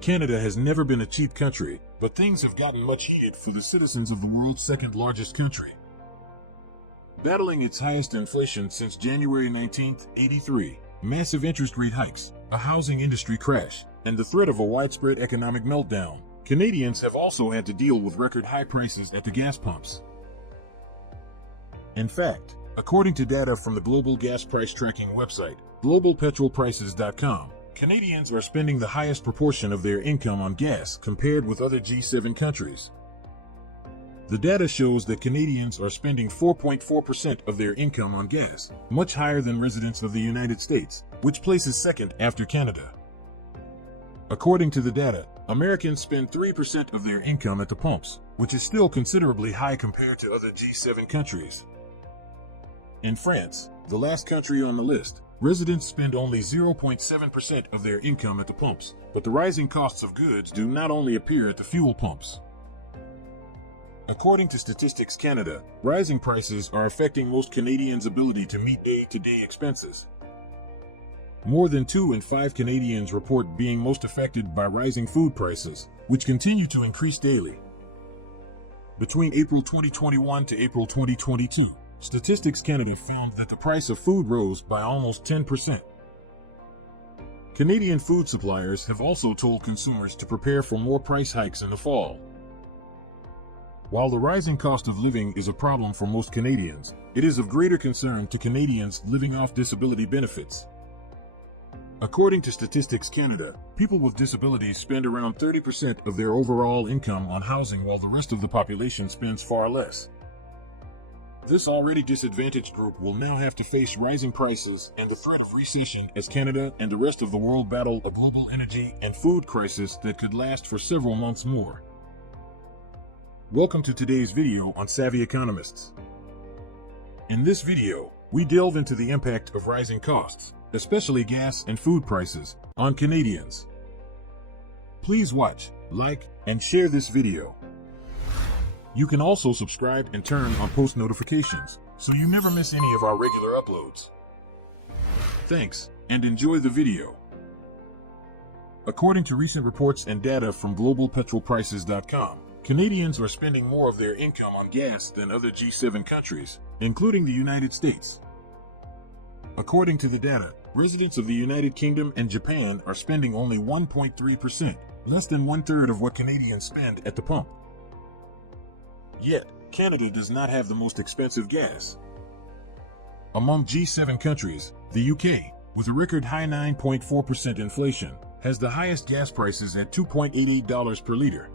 Canada has never been a cheap country, but things have gotten much heated for the citizens of the world's second largest country. Battling its highest inflation since January 1983, massive interest rate hikes, a housing industry crash, and the threat of a widespread economic meltdown, Canadians have also had to deal with record high prices at the gas pumps. In fact, according to data from the global gas price tracking website, globalpetrolprices.com, Canadians are spending the highest proportion of their income on gas compared with other G7 countries. The data shows that Canadians are spending 4.4% of their income on gas, much higher than residents of the United States, which places second after Canada. According to the data, Americans spend 3% of their income at the pumps, which is still considerably high compared to other G7 countries. In France, the last country on the list, residents spend only 0.7% of their income at the pumps, but the rising costs of goods do not only appear at the fuel pumps. According to Statistics Canada, rising prices are affecting most Canadians' ability to meet day-to-day expenses. More than 2 in 5 Canadians report being most affected by rising food prices, which continue to increase daily. Between April 2021 to April 2022, Statistics Canada found that the price of food rose by almost 10%. Canadian food suppliers have also told consumers to prepare for more price hikes in the fall. While the rising cost of living is a problem for most Canadians, it is of greater concern to Canadians living off disability benefits. According to Statistics Canada, people with disabilities spend around 30% of their overall income on housing while the rest of the population spends far less. This already disadvantaged group will now have to face rising prices and the threat of recession as Canada and the rest of the world battle a global energy and food crisis that could last for several months more. Welcome to today's video on Savvy Economists. In this video, we delve into the impact of rising costs, especially gas and food prices, on Canadians. Please watch, like, and share this video. You can also subscribe and turn on post notifications, so you never miss any of our regular uploads. Thanks, and enjoy the video. According to recent reports and data from globalpetrolprices.com, Canadians are spending more of their income on gas than other G7 countries, including the United States. According to the data, residents of the United Kingdom and Japan are spending only 1.3%, less than one-third of what Canadians spend at the pump. Yet, Canada does not have the most expensive gas. Among G7 countries, the UK, with a record high 9.4% inflation, has the highest gas prices at $2.88 per liter.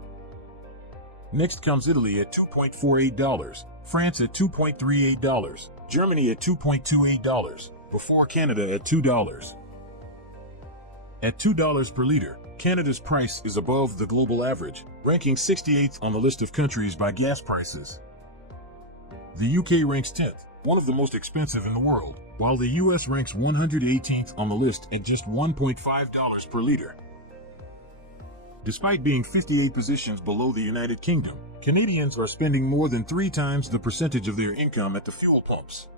Next comes Italy at $2.48, France at $2.38, Germany at $2.28, before Canada at $2. At $2 per liter, Canada's price is above the global average, ranking 68th on the list of countries by gas prices. The UK ranks 10th, one of the most expensive in the world, while the US ranks 118th on the list at just $1.5 per liter. Despite being 58 positions below the United Kingdom, Canadians are spending more than 3 times the percentage of their income at the fuel pumps.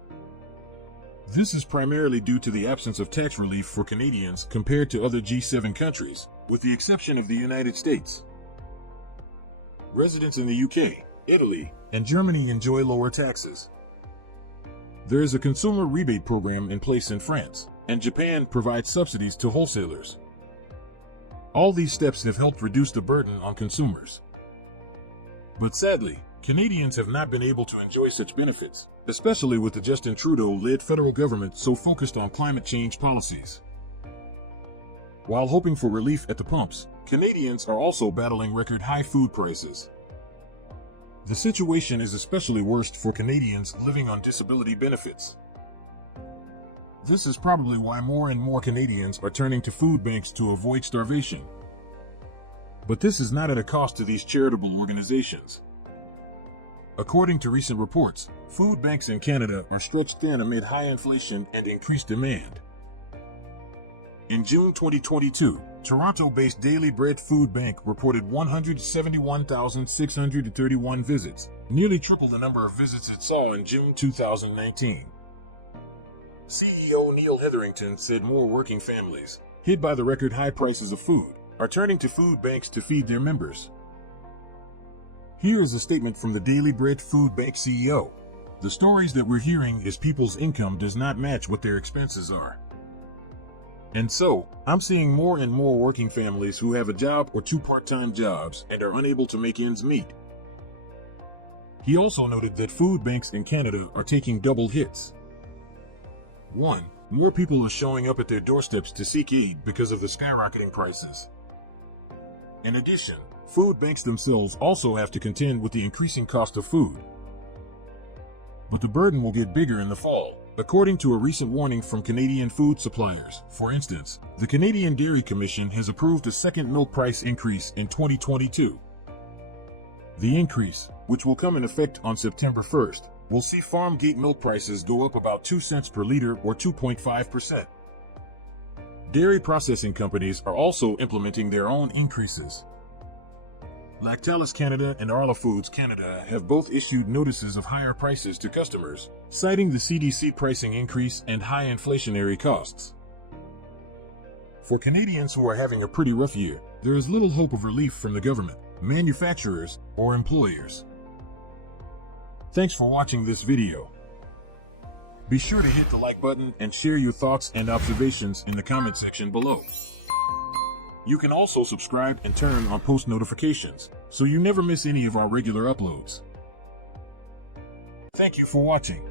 This is primarily due to the absence of tax relief for Canadians compared to other G7 countries, with the exception of the United States. Residents in the UK, Italy, and Germany enjoy lower taxes. There is a consumer rebate program in place in France, and Japan provides subsidies to wholesalers. All these steps have helped reduce the burden on consumers. But sadly, Canadians have not been able to enjoy such benefits, especially with the Justin Trudeau-led federal government so focused on climate change policies. While hoping for relief at the pumps, Canadians are also battling record high food prices. The situation is especially worst for Canadians living on disability benefits. This is probably why more and more Canadians are turning to food banks to avoid starvation. But this is not at a cost to these charitable organizations. According to recent reports, food banks in Canada are stretched thin amid high inflation and increased demand. In June 2022, Toronto-based Daily Bread Food Bank reported 171,631 visits, nearly triple the number of visits it saw in June 2019. CEO Neil Hetherington said more working families, hit by the record high prices of food, are turning to food banks to feed their members. Here is a statement from the Daily Bread Food Bank CEO. The stories that we're hearing is people's income does not match what their expenses are. And so, I'm seeing more and more working families who have a job or 2 part-time jobs and are unable to make ends meet. He also noted that food banks in Canada are taking double hits. 1. More people are showing up at their doorsteps to seek aid because of the skyrocketing prices. In addition, food banks themselves also have to contend with the increasing cost of food. But the burden will get bigger in the fall, according to a recent warning from Canadian food suppliers. For instance, the Canadian Dairy Commission has approved a second milk price increase in 2022. The increase, which will come in effect on September 1st, will see farm gate milk prices go up about 2 cents per liter or 2.5%. Dairy processing companies are also implementing their own increases. Lactalis Canada and Arla Foods Canada have both issued notices of higher prices to customers, citing the CDC pricing increase and high inflationary costs. For Canadians who are having a pretty rough year, there is little hope of relief from the government, manufacturers, or employers. Thanks for watching this video. Be sure to hit the like button and share your thoughts and observations in the comment section below. You can also subscribe and turn on post notifications, so you never miss any of our regular uploads. Thank you for watching.